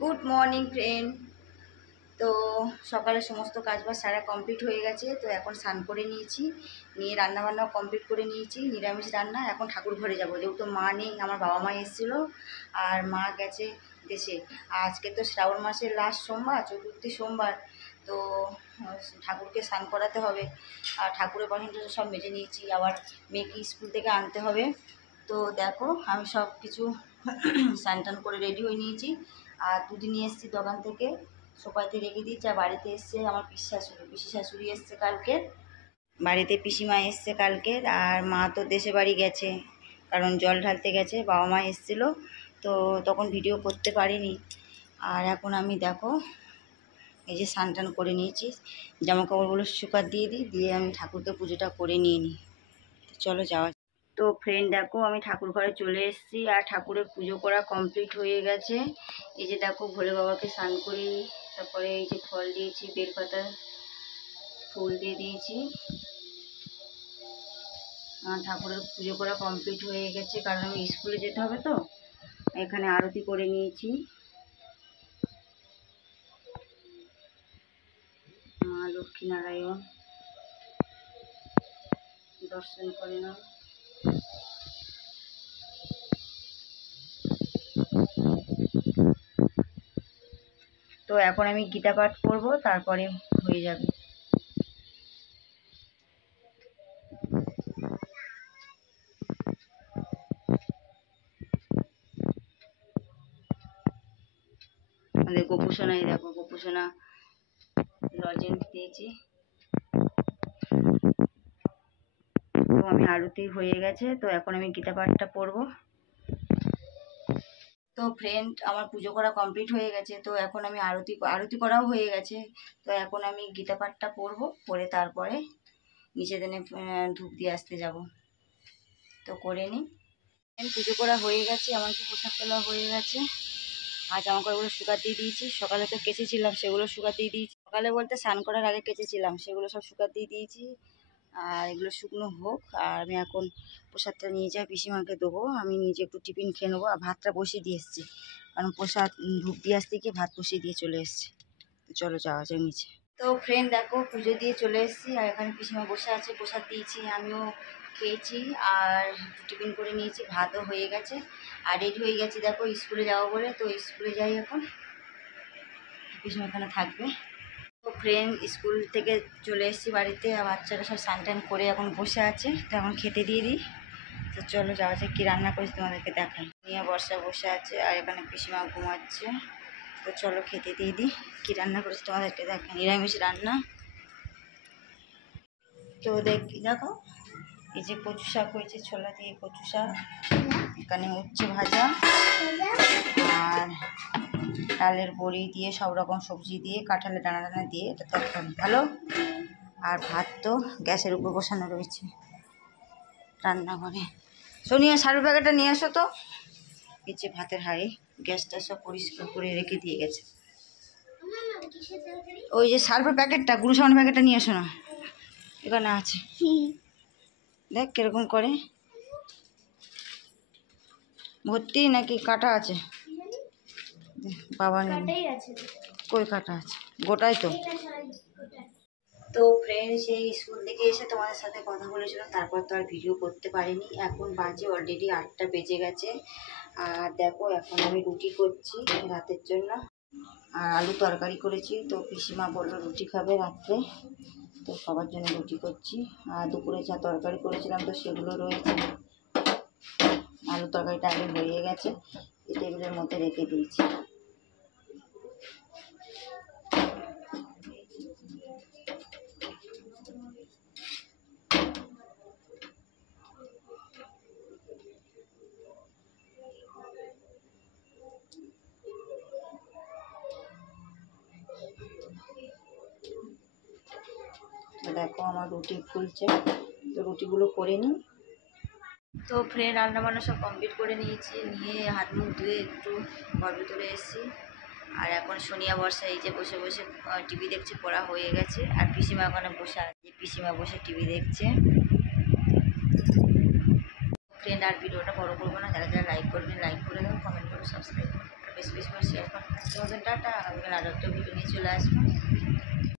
Good morning friend. তো সকালে সমস্ত কাজবাজ সারা কমপ্লিট হয়ে গেছে। তো এখন স্নান করে নিয়েছি, নিয়ে রান্নাবান্নাও কমপ্লিট করে নিয়েছি, নিরামিষ রান্না। এখন ঠাকুর ঘরে যাবো, যেহেতু মা নেই, আমার বাবা মা এসেছিলো আর মা গেছে দেশে। আজকে তো শ্রাবণ মাসের লাস্ট সোমবার, চতুর্থী সোমবার। তো ঠাকুরকে স্নান করাতে হবে, আর ঠাকুরের বাসন সব মেজে নিয়েছি, আবার মেয়েকে স্কুল থেকে আনতে হবে। তো দেখো আমি সব কিছু স্নান টান করে রেডি হয়ে নিয়েছি। আর দুধ নিয়ে এসেছি দোকান থেকে, সোফাতে রেখে দিয়েছি। আর বাড়িতে এসছে আমার পিসি শাশুড়ি এসছে কালকে, বাড়িতে পিসিমা এসছে কালকে। আর মা তো দেশে বাড়ি গেছে, কারণ জল ঢালতে গেছে। বাবা মা এসেছিলো, তো তখন ভিডিও করতে পারিনি। আর এখন আমি দেখো এই যে স্নান টান করে নিয়েছি, জামা কাপড়গুলো শুকাত দিয়ে দিই, দিয়ে আমি ঠাকুরকে পুজোটা করে নিয়ে নিই। চলো যাওয়া। তো ফ্রেন্ড দেখো আমি ঠাকুর ঘরে চলে এসেছি, আর ঠাকুরের পুজো করা কমপ্লিট হয়ে গেছে। এই যে দেখো ভোলে বাবাকে স্নান করি, তারপরে এই যে ফল দিয়েছি, বেলপাতা ফুল দিয়ে দিয়েছি। আমার ঠাকুরের পুজো করা কমপ্লিট হয়ে গেছে, কারণ আমি স্কুলে যেতে হবে। তো এখানে আরতি করে নিয়েছি। মা লক্ষ্মীনারায়ণ দর্শন করে নাও। তো এখন আমি গীতা পাঠ করব, তারপরে হয়ে যাবে। আমাদের গোপুসোনাই দেখো, গোপুসোনা লজেন্স দিয়েছি। তো আমি আরতি হয়ে গেছে, তো এখন আমি গীতা পাঠটা পড়বো। তো ফ্রেন্ড আমার পুজো করা কমপ্লিট হয়ে গেছে, তো এখন আমি আরতি করাও হয়ে গেছে। তো এখন আমি গীতা পাঠটা পড়বো, পড়ে তারপরে নিচে দেনে ধূপ দিয়ে আসতে যাব। তো করে নিই। পুজো করা হয়ে গেছে, এমনকি পোশাক তোলা হয়ে গেছে। আর জামা কাপড়গুলো শুকাতেই দিয়েছি। সকালে তো কেচেছিলাম, সেগুলো শুকাতেই দিয়েছি। সকালে বলতে স্নান করার আগে কেচেছিলাম, সেগুলো সব শুকাতেই দিয়েছি। আর এগুলো শুকনো হোক। আর আমি এখন প্রসাদটা নিয়ে যাই, পিসিমাকে দেবো। আমি নিজে একটু টিফিন খেয়ে নেবো। আর ভাতটা বসিয়ে দিয়ে এসেছি, কারণ প্রসাদ ধূপ দিয়ে আসতে গিয়ে ভাত বসিয়ে দিয়ে চলে এসেছি। তো চলো যাওয়া যায় নিচে। তো ফ্রেন্ড দেখো পুজো দিয়ে চলে এসেছি, আর এখানে পিসিমা বসে আছে, প্রসাদ দিয়েছি, আমিও খেয়েছি। আর টিফিন করে নিয়েছি, ভাতও হয়ে গেছে। আর রেডি হয়ে গেছি দেখো স্কুলে যাবো বলে। তো স্কুলে যাই এখন, পিসিমা এখানে থাকবে। তো ফ্রেন্ড স্কুল থেকে চলে এসেছি বাড়িতে, আর বাচ্চারা সব স্নান টান করে এখন বসে আছে। তো এখন খেতে দিয়ে দিই। তো চলো যাওয়া যায়, কী রান্না করেছি তোমাদেরকে দেখাই। নিয়ে বর্ষা বসে আছে, আর এখানে পিসিমা ঘুমাচ্ছে। তো চলো খেতে দিয়ে দিই, কী রান্না করেছি তোমাদেরকে দেখাই। নিরামিষ রান্না। তো দেখো এই যে কচু শাক হয়েছে, ছোলা দিয়ে কচু শাক, এখানে উচ্ছে ভাজা, আর ডালের বড়ি দিয়ে সব রকম সবজি দিয়ে, কাঁঠালের দানা দানা দিয়ে এটা তরকারি ভালো। আর ভাত তো গ্যাসের উপর বসানো রয়েছে রান্নাঘরে। সোনিয়া সার্ফ প্যাকেটটা নিয়ে আসো তো। এই যে ভাতের হাঁড়ি, গ্যাসটা সব পরিষ্কার করে রেখে দিয়ে গেছে। ওই যে সার্ফের প্যাকেটটা, গুঁড়ো সাবানের প্যাকেটটা নিয়ে আসো না, এখানে আছে। দেখ কিরকম করে, ভর্তি নাকি কাটা আছে? বাবা নেই, কই কাটা আছে? গোটাই তো। তো ফ্রেন্ড সেই স্কুল থেকে এসে তোমাদের সাথে কথা বলেছিলাম, তারপর তো আর ভিডিও করতে পারিনি। এখন বাজে অলরেডি 8টা বেজে গেছে। আর দেখো এখন আমি রুটি করছি রাতের জন্য, আর আলু তরকারি করেছি। তো পিসিমা বললো রুটি খাবে রাত্রে, তো সবার জন্য রুটি করছি। আর দুপুরে যা তরকারি করেছিলাম তো সেগুলো রয়েছে। আলু তরকারিটা আগে হয়ে গেছে, এই টেবিলের মধ্যে রেখে দিয়েছি। তো দেখো আমার রুটি ফুলছে, তো রুটিগুলো করে নিই। তো ফ্রেন্ড রান্নাবান্না সব কমপ্লিট করে নিয়েছি, নিয়ে হাত মুখ ধুয়ে একটু ঘর ভিতরে এসেছি। আর এখন সোনিয়া বর্ষা এই যে বসে বসে টিভি দেখছে, পড়া হয়ে গেছে। আর পিসিমা ওখানে বসে আছে, পিসিমা বসে টিভি দেখছে। ফ্রেন্ড আর ভিডিওটা বড় করবো না, যারা যারা লাইক করবেন লাইক করে দেবো, কমেন্ট করে সাবস্ক্রাইব করবেন। বেশি বেশি করে শেয়ার করো। তোমাদের টাটা, আগামীকাল আরও একটা ভিডিও নিয়ে চলে আসবো।